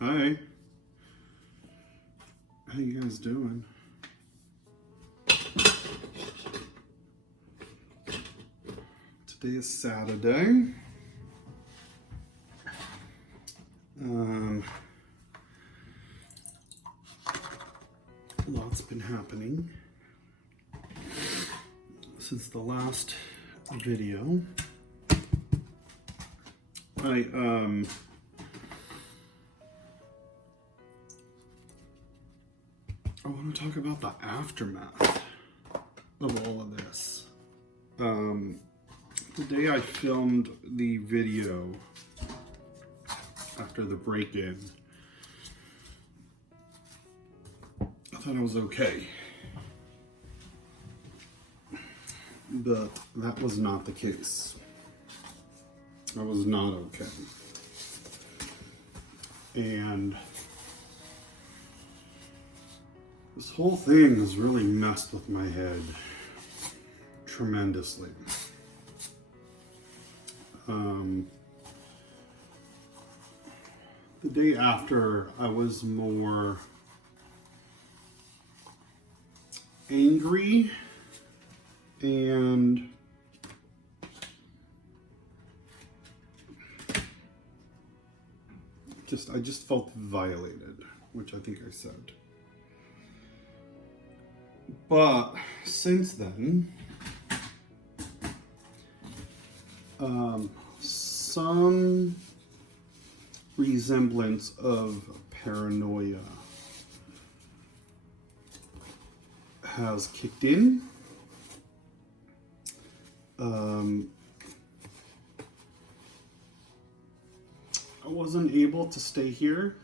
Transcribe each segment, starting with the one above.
Hi. How you guys doing? Today is Saturday. Lots been happening since the last video. I want to talk about the aftermath of all of this. The day I filmed the video after the break-in, I thought I was okay. But that was not the case. I was not okay. And this whole thing has really messed with my head tremendously. The day after, I was more angry and I just felt violated, which I think I said. But since then, some resemblance of paranoia has kicked in. I wasn't able to stay here.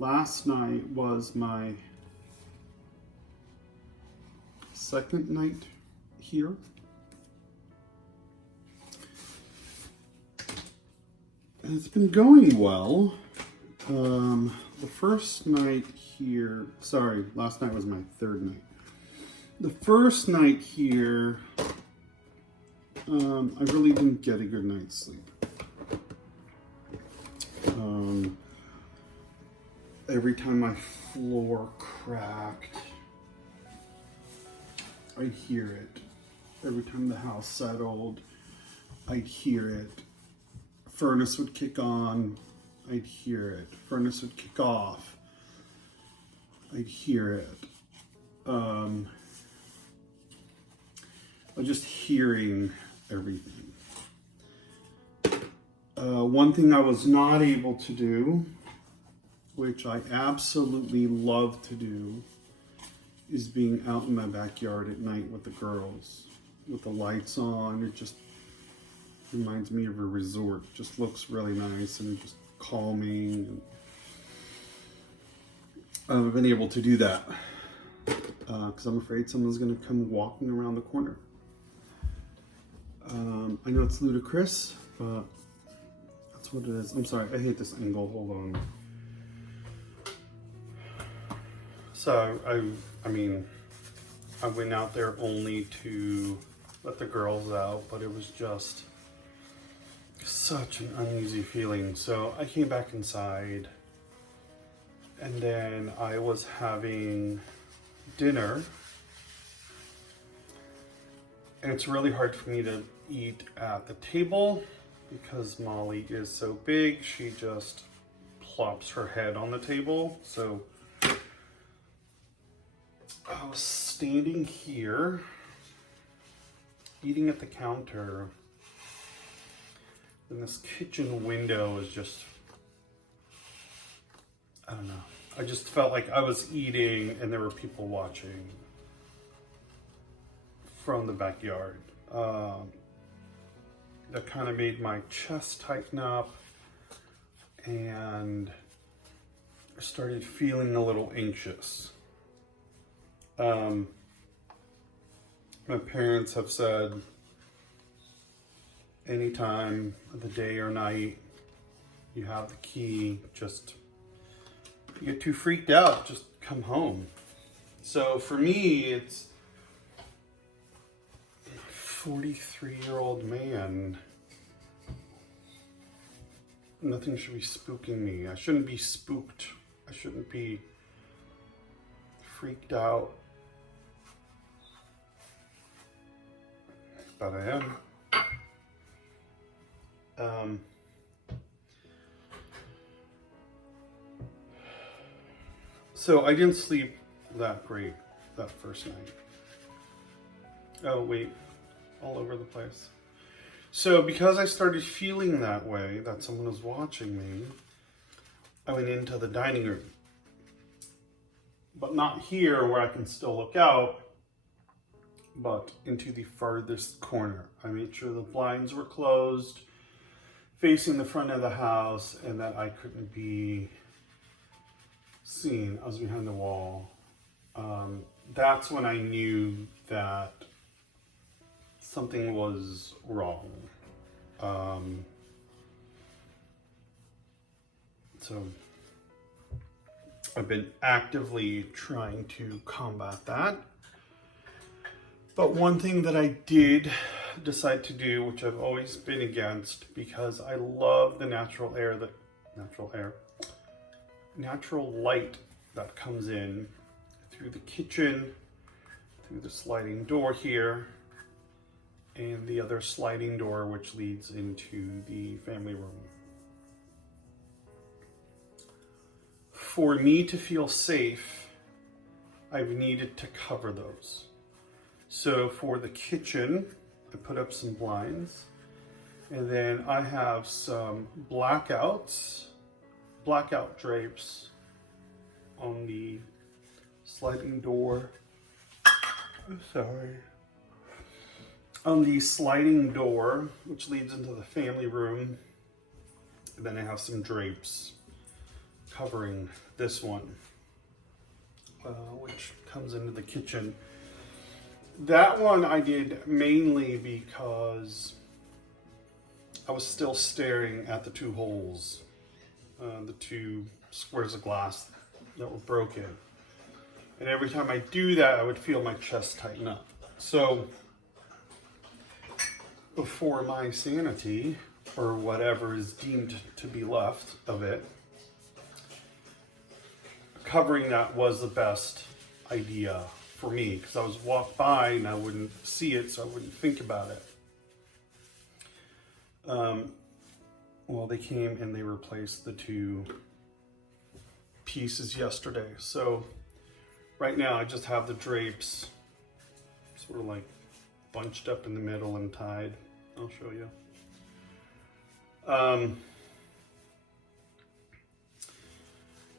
Last night was my second night here. And it's been going well. The first night here, sorry, last night was my third night. The first night here, I really didn't get a good night's sleep. Every time my floor cracked, I'd hear it. Every time the house settled, I'd hear it. Furnace would kick on, I'd hear it. Furnace would kick off, I'd hear it. I was just hearing everything. One thing I was not able to do, which I absolutely love to do, is being out in my backyard at night with the girls, with the lights on. It just reminds me of a resort. It just looks really nice and just calming. And I haven't been able to do that because I'm afraid someone's going to come walking around the corner. I know it's ludicrous, but that's what it is. I'm sorry, I hate this angle. Hold on. So I mean, I went out there only to let the girls out, but it was just such an uneasy feeling. So I came back inside, and then I was having dinner, and it's really hard for me to eat at the table because Molly is so big. She just plops her head on the table. So I was standing here eating at the counter, and this kitchen window is just, I don't know. I just felt like I was eating and there were people watching from the backyard. That kind of made my chest tighten up, and I started feeling a little anxious. My parents have said anytime of the day or night you have the key, just you get too freaked out, just come home. So for me, it's 43-year-old man nothing should be spooking me. I shouldn't be spooked. I shouldn't be freaked out. But I am. So I didn't sleep that great that first night. Oh wait, all over the place. So because I started feeling that way, that someone was watching me, I went into the dining room. But not here where I can still look out, but into the farthest corner. I made sure the blinds were closed, facing the front of the house, and that I couldn't be seen. I was behind the wall. That's when I knew that something was wrong. So I've been actively trying to combat that. But one thing that I did decide to do, which I've always been against, because I love the natural light that comes in through the kitchen, through the sliding door here, and the other sliding door which leads into the family room. For me to feel safe, I've needed to cover those. So for the kitchen, I put up some blinds, and then I have some blackout drapes on the sliding door. On the sliding door, which leads into the family room. And then I have some drapes covering this one, which comes into the kitchen. That one I did mainly because I was still staring at the two holes, the two squares of glass that were broken. And every time I do that, I would feel my chest tighten up. So for my sanity, or whatever is deemed to be left of it, covering that was the best idea for me, because I was walk by and I wouldn't see it, so I wouldn't think about it. Well, they came and they replaced the two pieces yesterday. So right now I just have the drapes sort of like bunched up in the middle and tied. I'll show you.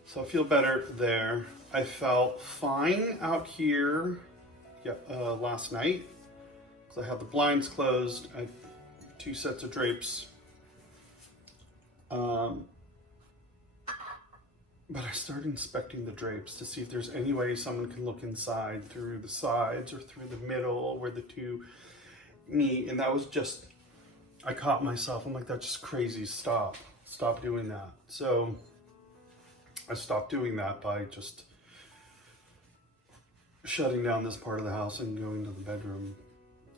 So I feel better there. I felt fine out here last night. So I had the blinds closed. I had 2 sets of drapes. But I started inspecting the drapes to see if there's any way someone can look inside through the sides or through the middle where the two meet. And that was just, I caught myself. I'm like, that's just crazy. Stop doing that. So I stopped doing that by just shutting down this part of the house and going to the bedroom.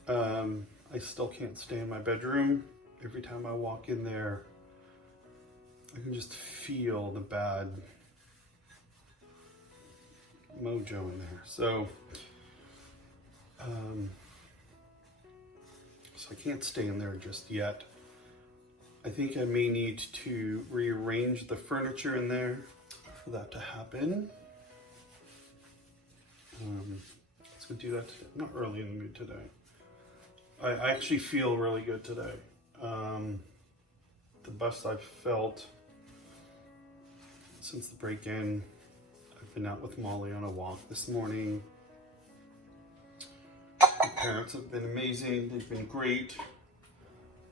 I still can't stay in my bedroom. Every time I walk in there, I can just feel the bad mojo in there. So I can't stay in there just yet. I think I may need to rearrange the furniture in there for that to happen. Let's go do that today. I'm not really in the mood today. I actually feel really good today. The best I've felt since the break-in. I've been out with Molly on a walk this morning. My parents have been amazing. They've been great.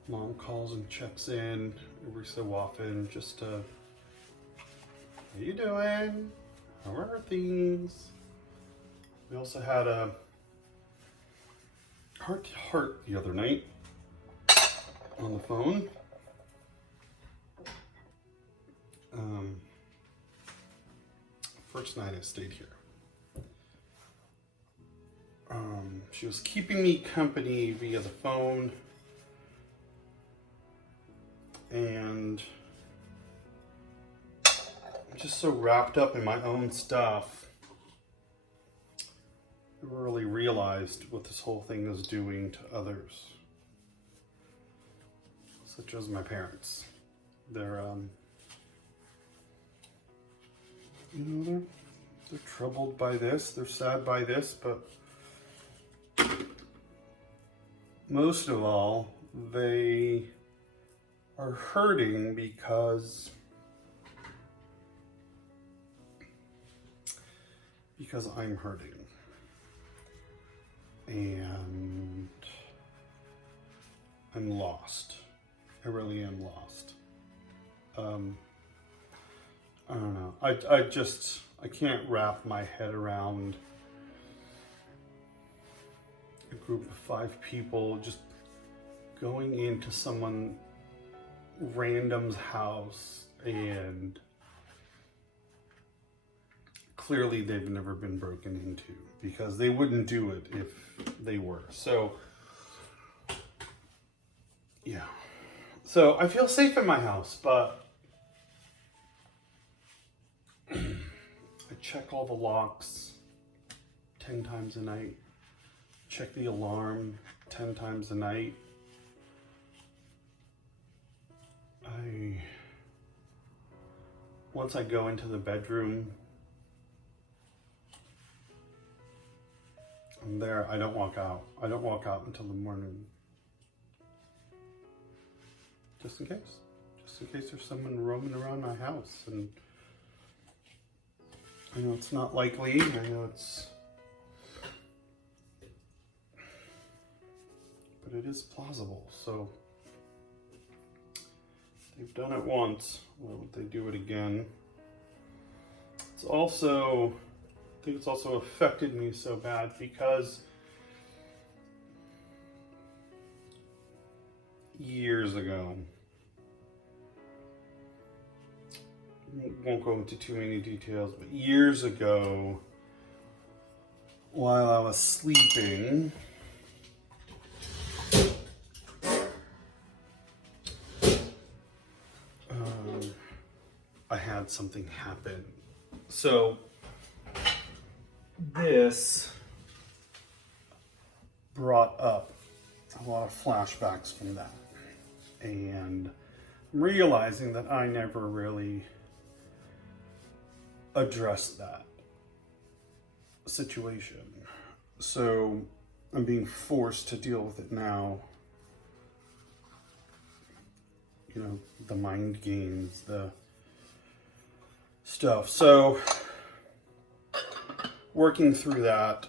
Mom calls and checks in every so often just to, how you doing? How are things? We also had a heart-to-heart the other night on the phone. First night I stayed here. She was keeping me company via the phone, and just so wrapped up in my own stuff, I never really realized what this whole thing is doing to others, such as my parents. They're, they're troubled by this, they're sad by this, but most of all, they are hurting because I'm hurting. And I'm lost. I really am lost. I don't know. I can't wrap my head around a group of 5 people just going into someone random's house, and clearly they've never been broken into, because they wouldn't do it if they were. So yeah, so I feel safe in my house, but I check all the locks 10 times a night, check the alarm 10 times a night. Once I go into the bedroom, I'm there. I don't walk out. I don't walk out until the morning. Just in case. Just in case there's someone roaming around my house. And I know it's not likely. I know it's... but it is plausible. So they've done it once. Why would they do it again? It's also... I think it's also affected me so bad because years ago, won't go into too many details, but years ago, while I was sleeping, I had something happen. So this brought up a lot of flashbacks from that, and I'm realizing that I never really addressed that situation. So I'm being forced to deal with it now. You know, the mind games, the stuff. So working through that,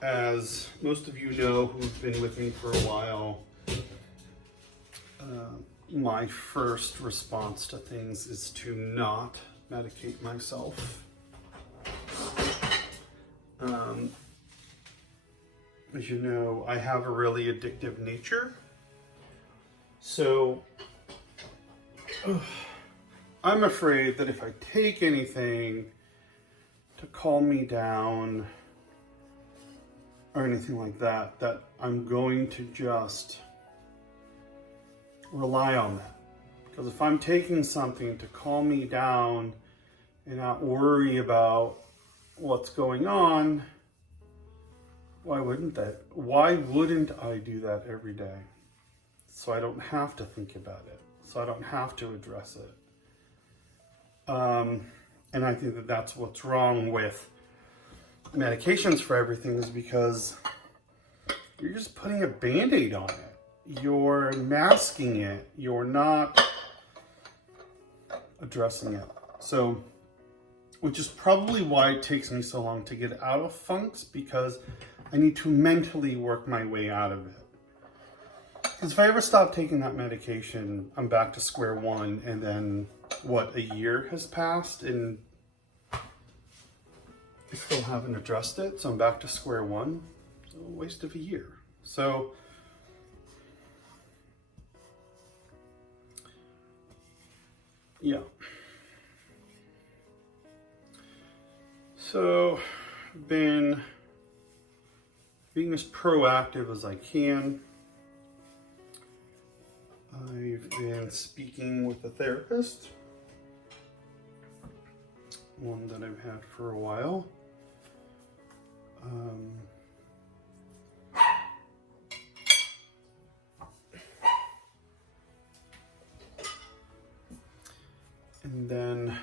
as most of you know who've been with me for a while, my first response to things is to not medicate myself. As you know, I have a really addictive nature. So I'm afraid that if I take anything to calm me down or anything like that, that I'm going to just rely on that. Because if I'm taking something to calm me down and not worry about what's going on, why wouldn't I do that every day? So I don't have to think about it. So I don't have to address it. And I think that that's what's wrong with medications for everything, is because you're just putting a Band-Aid on it. You're masking it. You're not addressing it. So, which is probably why it takes me so long to get out of funks, because I need to mentally work my way out of it. Because if I ever stop taking that medication, I'm back to square one, and then, a year has passed, and I still haven't addressed it, so I'm back to square one. So a waste of a year. So, yeah. So, I've been being as proactive as I can. I've been speaking with a therapist one that I've had for a while. And then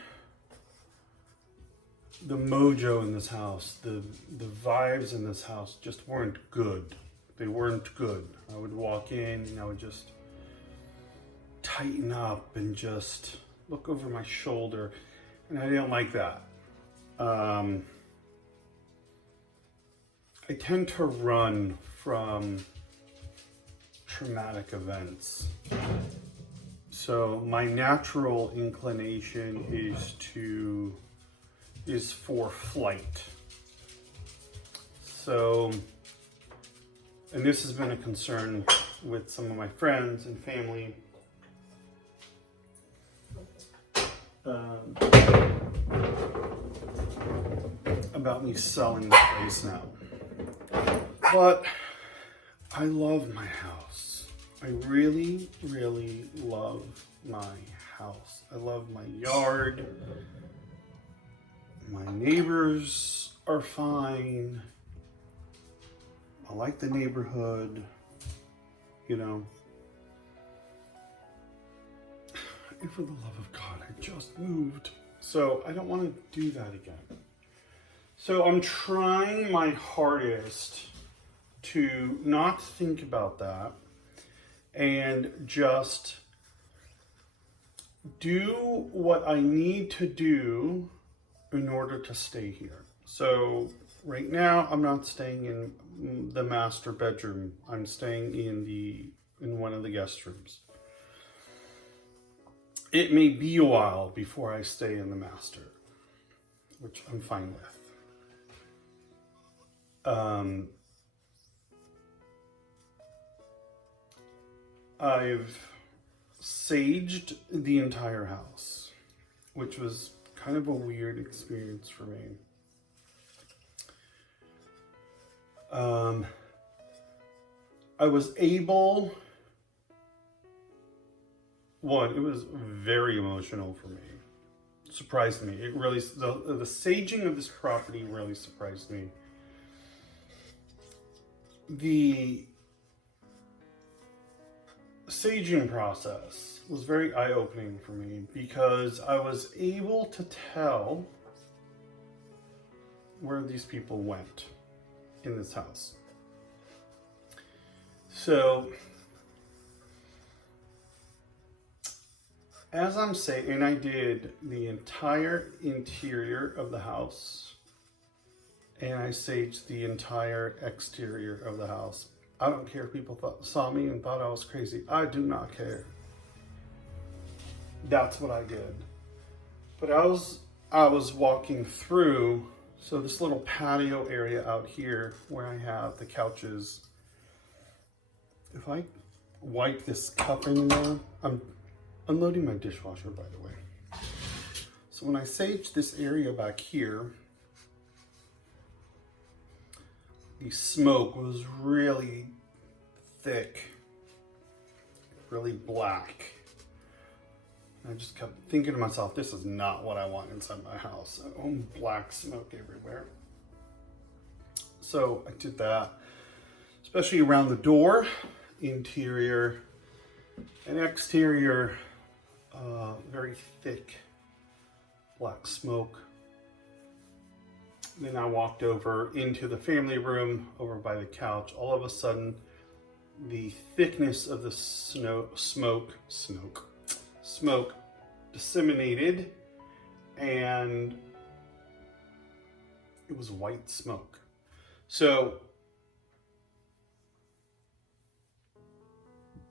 the mojo in this house, the vibes in this house just weren't good. They weren't good. I would walk in and I would just tighten up and just look over my shoulder, and I didn't like that. I tend to run from traumatic events. So my natural inclination is for flight. So, and this has been a concern with some of my friends and family. About me selling the place now. But I love my house. I really, really love my house. I love my yard. My neighbors are fine. I like the neighborhood, you know. And for the love of God, I just moved. So I don't want to do that again. So I'm trying my hardest to not think about that and just do what I need to do in order to stay here. So right now I'm not staying in the master bedroom. I'm staying in one of the guest rooms. It may be a while before I stay in the master, which I'm fine with. I've saged the entire house, which was kind of a weird experience for me. I was able, it was very emotional for me. Surprised me. It really, the saging of this property really surprised me. The saging process was very eye-opening for me because I was able to tell where these people went in this house. So, as I'm saying, I did the entire interior of the house, and I saged the entire exterior of the house. I don't care if people saw me and thought I was crazy. I do not care. That's what I did. But I was walking through, so this little patio area out here where I have the couches. If I wipe this cup anymore, I'm unloading my dishwasher, by the way. So when I saged this area back here, the smoke was really thick, really black. I just kept thinking to myself, this is not what I want inside my house. I own black smoke everywhere. So I did that, especially around the door, interior and exterior, very thick black smoke. Then I walked over into the family room over by the couch. All of a sudden, the thickness of the smoke disseminated, and it was white smoke. So,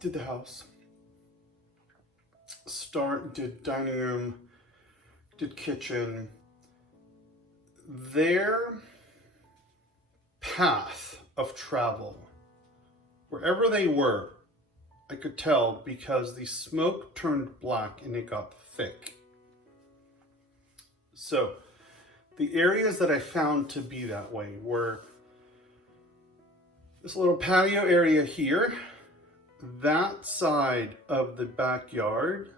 did the house, did dining room, did kitchen. Their path of travel, wherever they were, I could tell because the smoke turned black and it got thick. So the areas that I found to be that way were this little patio area here, that side of the backyard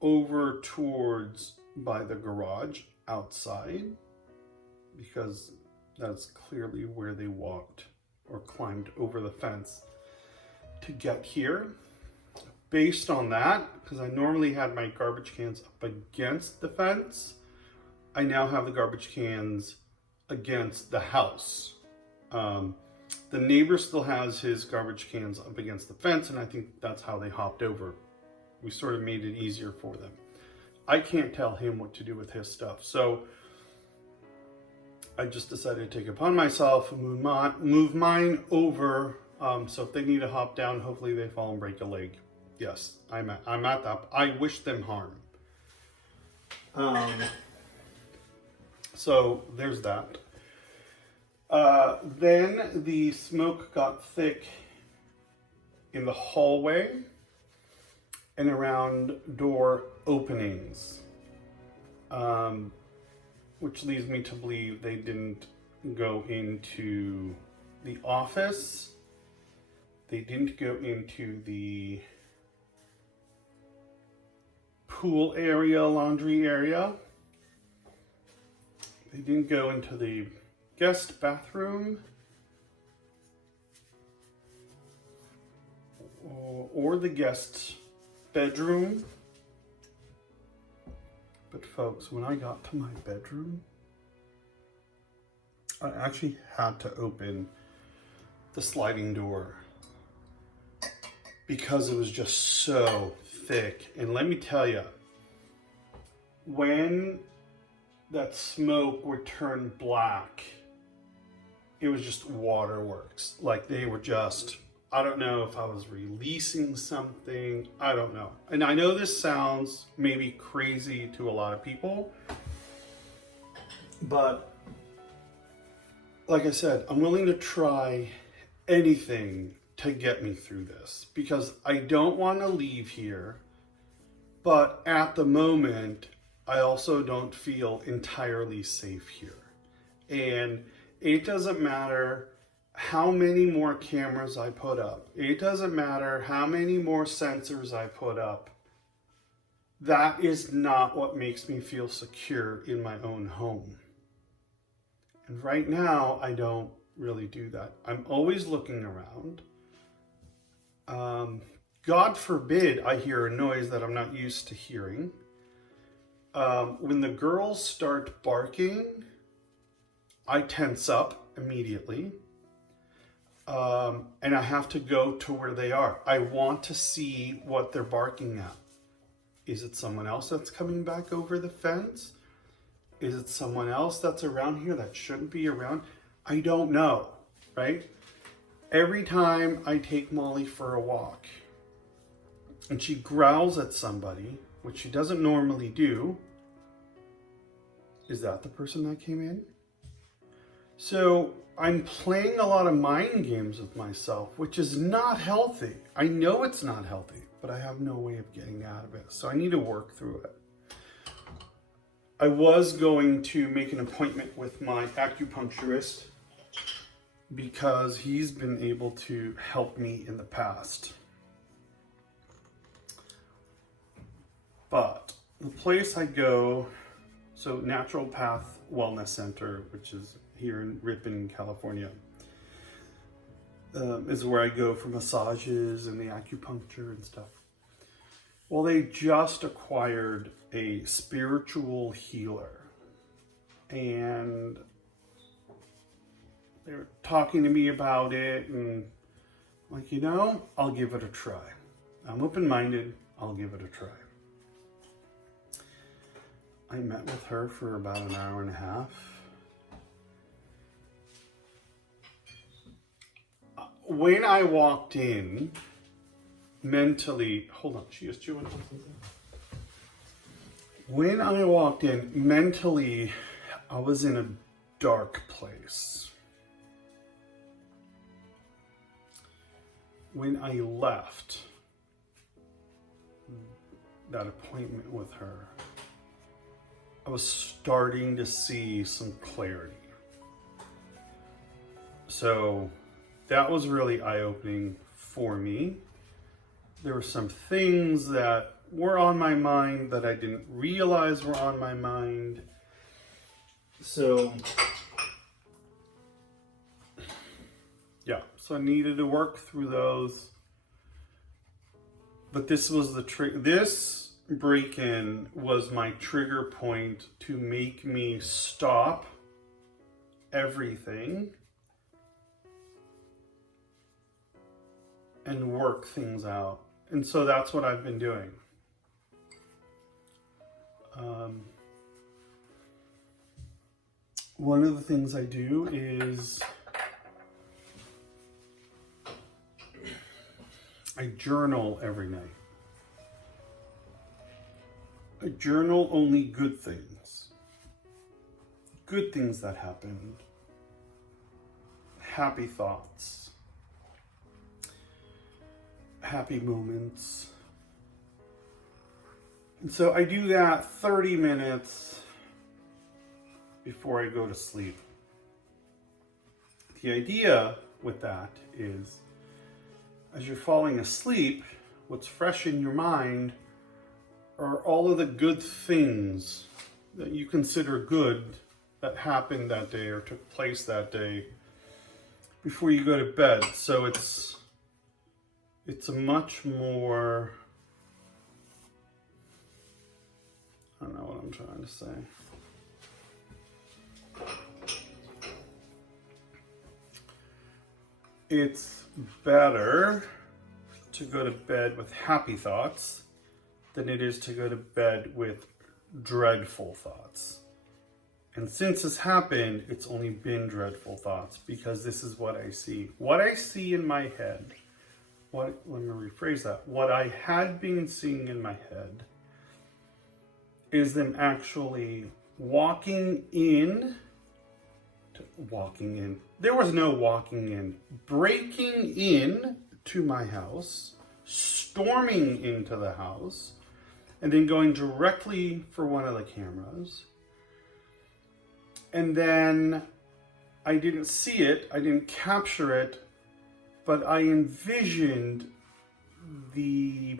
over towards by the garage, outside because that's clearly where they walked or climbed over the fence to get here. Based on that, because I normally had my garbage cans up against the fence, I now have the garbage cans against the house. The neighbor still has his garbage cans up against the fence, and I think that's how they hopped over. We sort of made it easier for them. I can't tell him what to do with his stuff, so I just decided to take it upon myself and move mine over. So if they need to hop down, hopefully they fall and break a leg. Yes, I'm at that. I wish them harm. So there's that. Then the smoke got thick in the hallway and around door openings, which leads me to believe they didn't go into the office. They didn't go into the pool area, laundry area. They didn't go into the guest bathroom or the guest bedroom. But folks, when I got to my bedroom, I actually had to open the sliding door because it was just so thick. And let me tell you, when that smoke would turn black, it was just waterworks. Like they were just, I don't know if I was releasing something, I don't know. And I know this sounds maybe crazy to a lot of people, but like I said, I'm willing to try anything to get me through this because I don't want to leave here, but at the moment, I also don't feel entirely safe here. And it doesn't matter how many more cameras I put up. It doesn't matter how many more sensors I put up. That is not what makes me feel secure in my own home. And right now, I don't really do that. I'm always looking around. God forbid I hear a noise that I'm not used to hearing. When the girls start barking, I tense up immediately. And I have to go to where they are. I want to see what they're barking at. Is it someone else that's coming back over the fence? Is it someone else that's around here that shouldn't be around? I don't know, right? Every time I take Molly for a walk and she growls at somebody, which she doesn't normally do, is that the person that came in? So I'm playing a lot of mind games with myself, which is not healthy. I know it's not healthy, but I have no way of getting out of it. So I need to work through it. I was going to make an appointment with my acupuncturist because he's been able to help me in the past. But the place I go, so Natural Path Wellness Center, which is here in Ripon, California, is where I go for massages and the acupuncture and stuff. Well, they just acquired a spiritual healer, and they were talking to me about it, and I'm like, I'll give it a try. I'm open-minded, I'll give it a try. I met with her for about an hour and a half. When I walked in, mentally, hold on, she is chewing on something. When I walked in, mentally, I was in a dark place. When I left that appointment with her, I was starting to see some clarity. So that was really eye-opening for me. There were some things that were on my mind that I didn't realize were on my mind. So, yeah, so I needed to work through those. But this was the trick. This break-in was my trigger point to make me stop everything and work things out. And so that's what I've been doing. One of the things I do is I journal every night. I journal only good things that happened, happy thoughts, happy moments. And so I do that 30 minutes before I go to sleep. The idea with that is, as you're falling asleep, what's fresh in your mind are all of the good things that you consider good that happened that day or took place that day before you go to bed. So it's a much more, I don't know what I'm trying to say. It's better to go to bed with happy thoughts than it is to go to bed with dreadful thoughts. And since this happened, it's only been dreadful thoughts because this is what I see. What I see in my head, let me rephrase that. What I had been seeing in my head is them actually walking in. There was no walking in. Breaking in to my house, storming into the house, and then going directly for one of the cameras. And then I didn't see it, I didn't capture it, but I envisioned the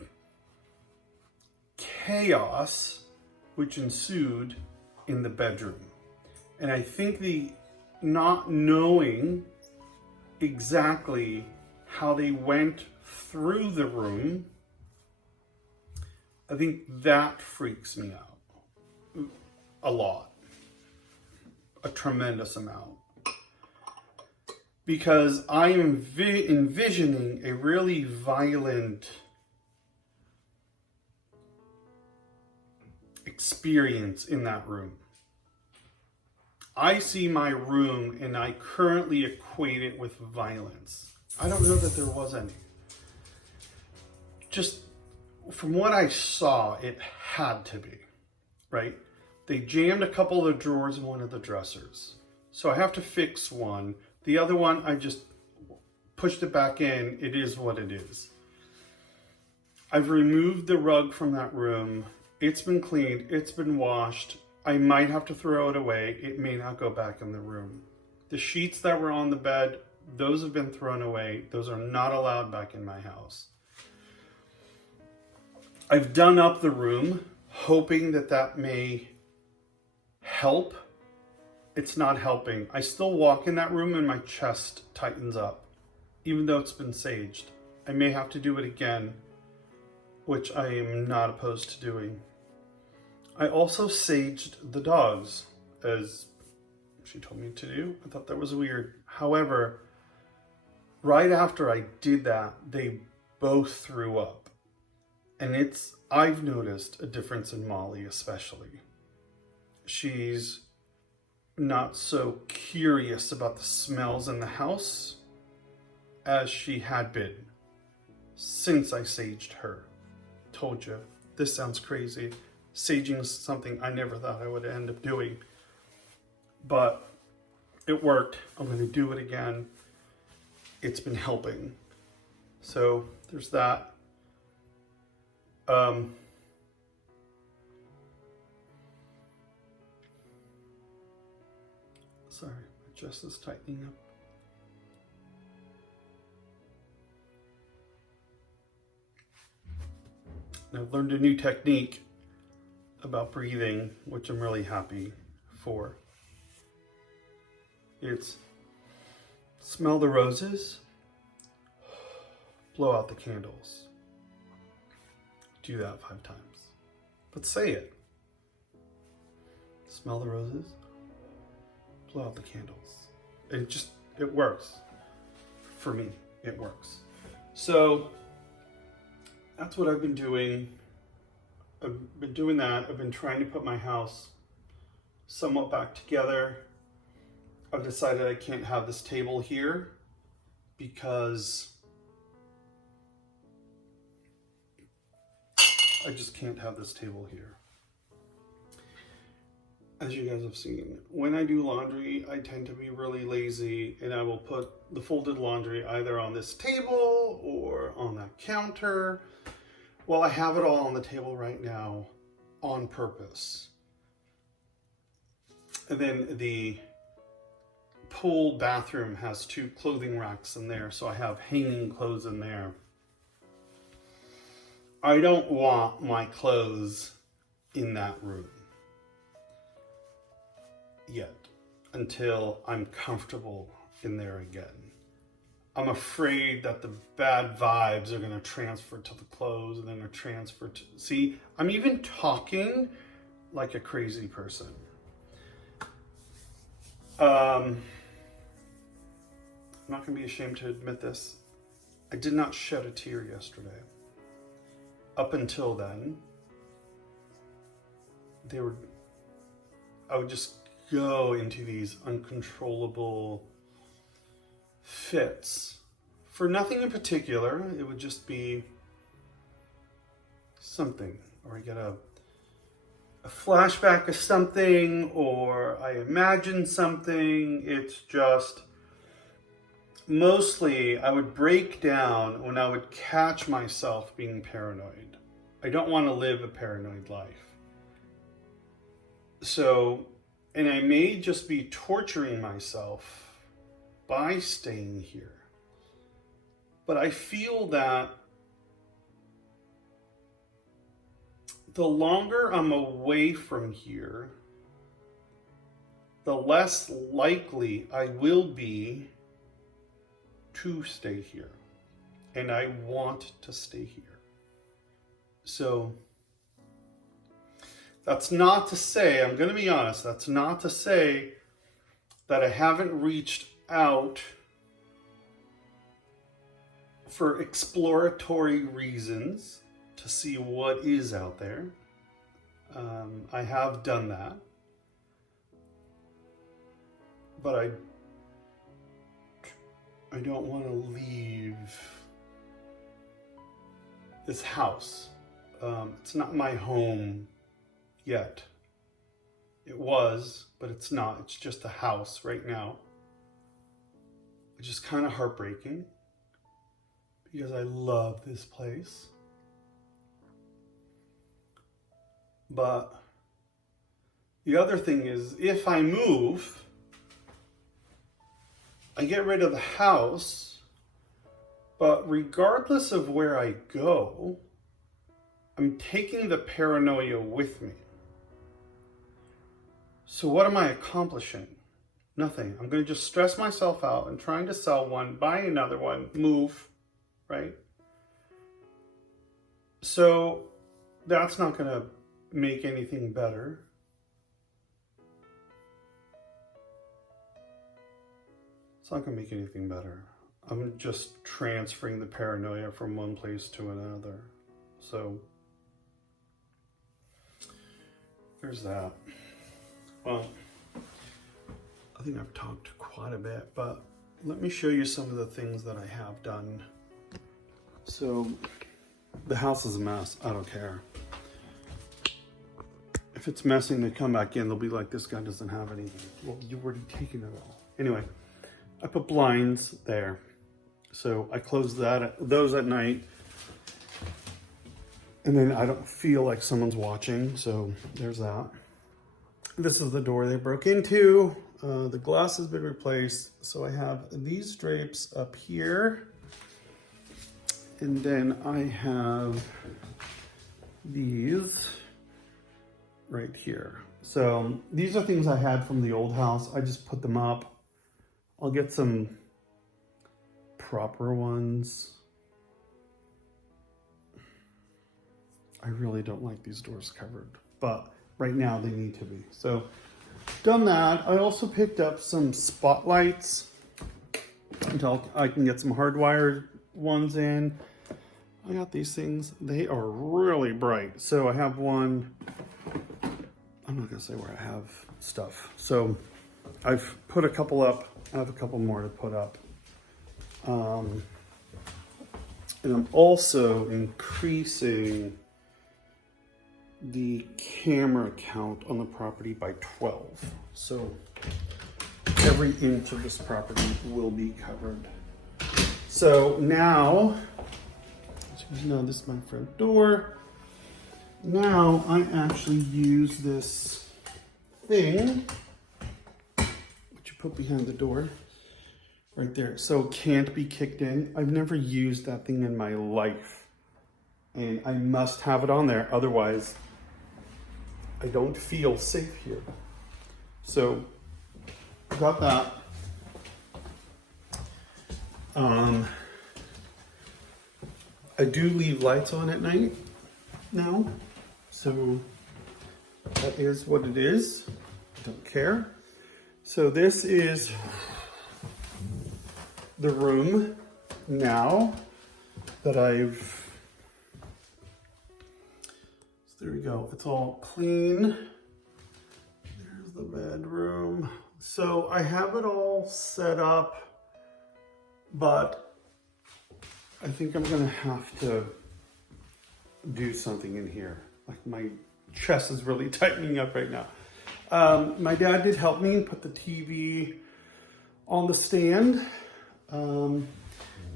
chaos which ensued in the bedroom. And I think the not knowing exactly how they went through the room, I think that freaks me out a lot, a tremendous amount, because I am envisioning a really violent experience in that room. I see my room and I currently equate it with violence. I don't know that there was any. Just from what I saw, it had to be, right? They jammed a couple of the drawers in one of the dressers. So I have to fix one. The other one, I just pushed it back in. It is what it is. I've removed the rug from that room. It's been cleaned. It's been washed. I might have to throw it away. It may not go back in the room. The sheets that were on the bed, those have been thrown away. Those are not allowed back in my house. I've done up the room, hoping that that may help. It's not helping. I still walk in that room and my chest tightens up, even though it's been saged. I may have to do it again, which I am not opposed to doing. I also saged the dogs, as she told me to do. I thought that was weird. However, right after I did that, they both threw up. And I've noticed a difference in Molly especially. She's not so curious about the smells in the house as she had been since I saged her. Told you, this sounds crazy. Saging is something I never thought I would end up doing, but it worked. I'm going to do it again. It's been helping. So there's that. Sorry, my chest is tightening up. I've learned a new technique about breathing, which I'm really happy for. It's smell the roses, blow out the candles. Do that 5 times. But say it. Smell the roses, blow out the candles. It works. For me, it works. So that's what I've been doing. I've been doing that. I've been trying to put my house somewhat back together. I've decided I can't have this table here because I just can't have this table here. As you guys have seen, when I do laundry, I tend to be really lazy and I will put the folded laundry either on this table or on that counter. Well, I have it all on the table right now on purpose. And then the pool bathroom has 2 clothing racks in there, so I have hanging clothes in there. I don't want my clothes in that room yet, until I'm comfortable in there again. I'm afraid that the bad vibes are gonna transfer to the clothes and then they're transferred to, see, I'm even talking like a crazy person. I'm not gonna be ashamed to admit this. I did not shed a tear yesterday. Up until then, I would just go into these uncontrollable fits for nothing in particular. It would just be something, or I get a flashback of something, or I imagine something. It's just mostly I would break down when I would catch myself being paranoid. I don't want to live a paranoid life. So, and I may just be torturing myself by staying here. But I feel that the longer I'm away from here, the less likely I will be to stay here. And I want to stay here. So that's not to say, I'm going to be honest, that's not to say that I haven't reached out for exploratory reasons to see what is out there. I have done that. But I don't want to leave this house. It's not my home yet. It was, but it's not. It's just a house right now. Which is kind of heartbreaking because I love this place. But the other thing is, if I move, I get rid of the house, but regardless of where I go, I'm taking the paranoia with me. So what am I accomplishing? Nothing. I'm going to just stress myself out and trying to sell one, buy another one, move, right? So that's not going to make anything better. It's not going to make anything better. I'm just transferring the paranoia from one place to another. So there's that. Well, I think I've talked quite a bit, but let me show you some of the things that I have done. So the house is a mess. I don't care. If it's messy and they come back in, they'll be like, this guy doesn't have anything. Well, you've already taken it all. Anyway, I put blinds there. So I close those at night. And then I don't feel like someone's watching. So there's that. This is the door they broke into. The glass has been replaced. So I have these drapes up here. And then I have these right here. So these are things I had from the old house. I just put them up. I'll get some proper ones. I really don't like these doors covered, but right now they need to be. So done that. I also picked up some spotlights until I can get some hardwired ones in. I got these things. They are really bright. So I have one. I'm not gonna say where I have stuff. So I've put a couple up. I have a couple more to put up. And I'm also increasing the camera count on the property by 12. So every inch of this property will be covered. So now, as you know, this is my front door. Now I actually use this thing, which you put behind the door, right there. So it can't be kicked in. I've never used that thing in my life. And I must have it on there, otherwise I don't feel safe here. So got that. I do leave lights on at night now, so that is what it is. I don't care. So this is the room now that I've, so there we go. It's all clean. There's the bedroom. So I have it all set up, but I think I'm gonna have to do something in here. Like my chest is really tightening up right now. My dad did help me put the TV on the stand. And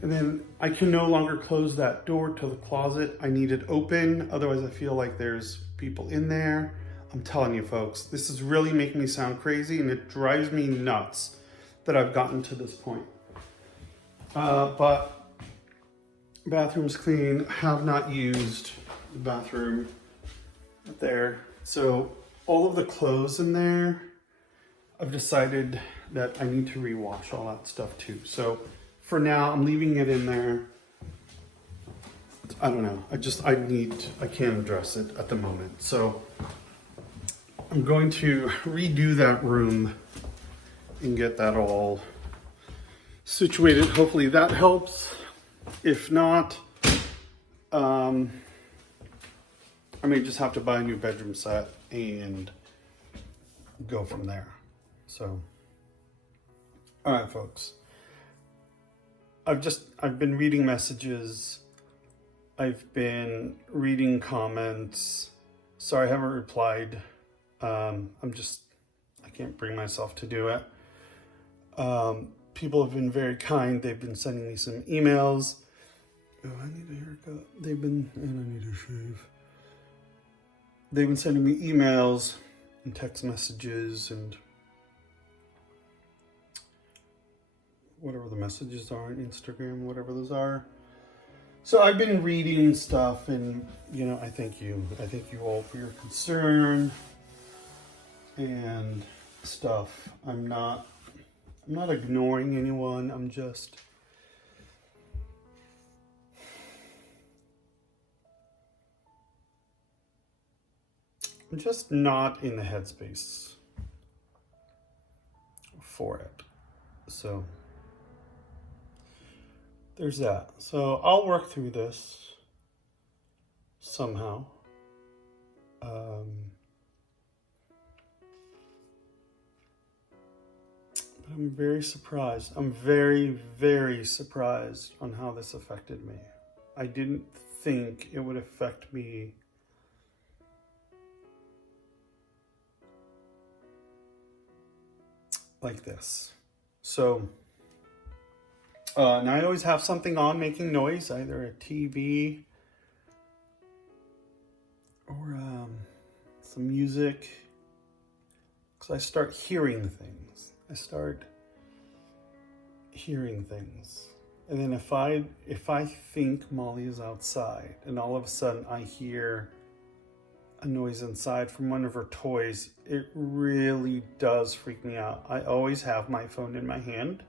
then I can no longer close that door to the closet. I need it open, otherwise I feel like there's people in there. I'm telling you folks, this is really making me sound crazy, and it drives me nuts that I've gotten to this point. But bathroom's clean. Have not used the bathroom there. So all of the clothes in there, I've decided that I need to rewash all that stuff too. So for now, I'm leaving it in there. I don't know. I can't address it at the moment. So I'm going to redo that room and get that all situated. Hopefully that helps. If not, I may just have to buy a new bedroom set and go from there. So, all right, folks. I've been reading messages. I've been reading comments. Sorry, I haven't replied. I can't bring myself to do it. People have been very kind. They've been sending me some emails. Oh, I need a haircut. And I need a shave. They've been sending me emails and text messages and whatever the messages are on Instagram, whatever those are. So I've been reading stuff, and I thank you. I thank you all for your concern and stuff. I'm not ignoring anyone. I'm just not in the headspace for it. So there's that. So I'll work through this somehow. But I'm very surprised. I'm very, very surprised on how this affected me. I didn't think it would affect me like this. So now I always have something on making noise, either a TV or some music, because I start hearing things. And then if I think Molly is outside and all of a sudden I hear a noise inside from one of her toys, it really does freak me out. I always have my phone in my hand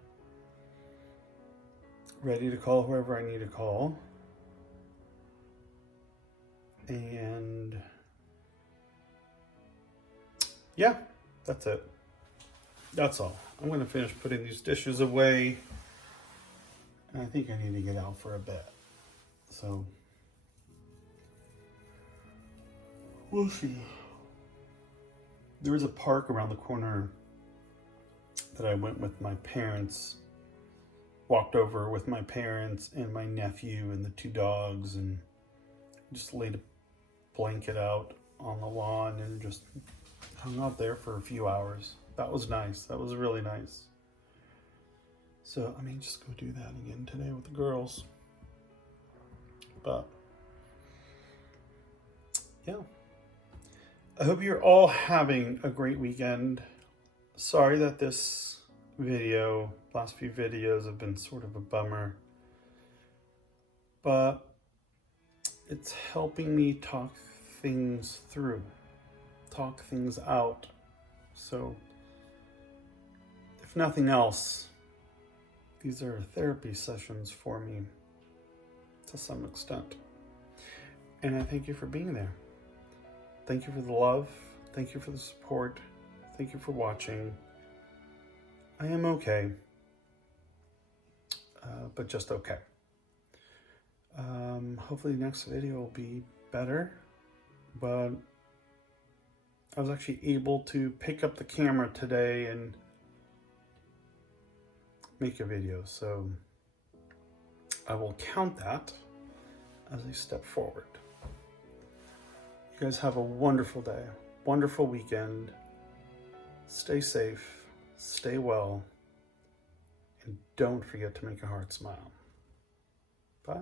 ready to call whoever I need to call. And yeah, that's it. That's all. I'm going to finish putting these dishes away. And I think I need to get out for a bit. So we'll see. There is a park around the corner that I went with my parents, walked over with my parents and my nephew and the 2 dogs, and just laid a blanket out on the lawn and just hung out there for a few hours. That was nice. That was really nice. So I may just go do that again today with the girls. But yeah. I hope you're all having a great weekend. Sorry that this video, last few videos have been sort of a bummer, but it's helping me talk things through, talk things out. So if nothing else, these are therapy sessions for me to some extent. And I thank you for being there. Thank you for the love. Thank you for the support. Thank you for watching. I am okay, but just okay. Hopefully the next video will be better, but I was actually able to pick up the camera today and make a video, so I will count that as a step forward. You guys have a wonderful day, wonderful weekend. Stay safe, stay well, and don't forget to make a heart smile. Bye.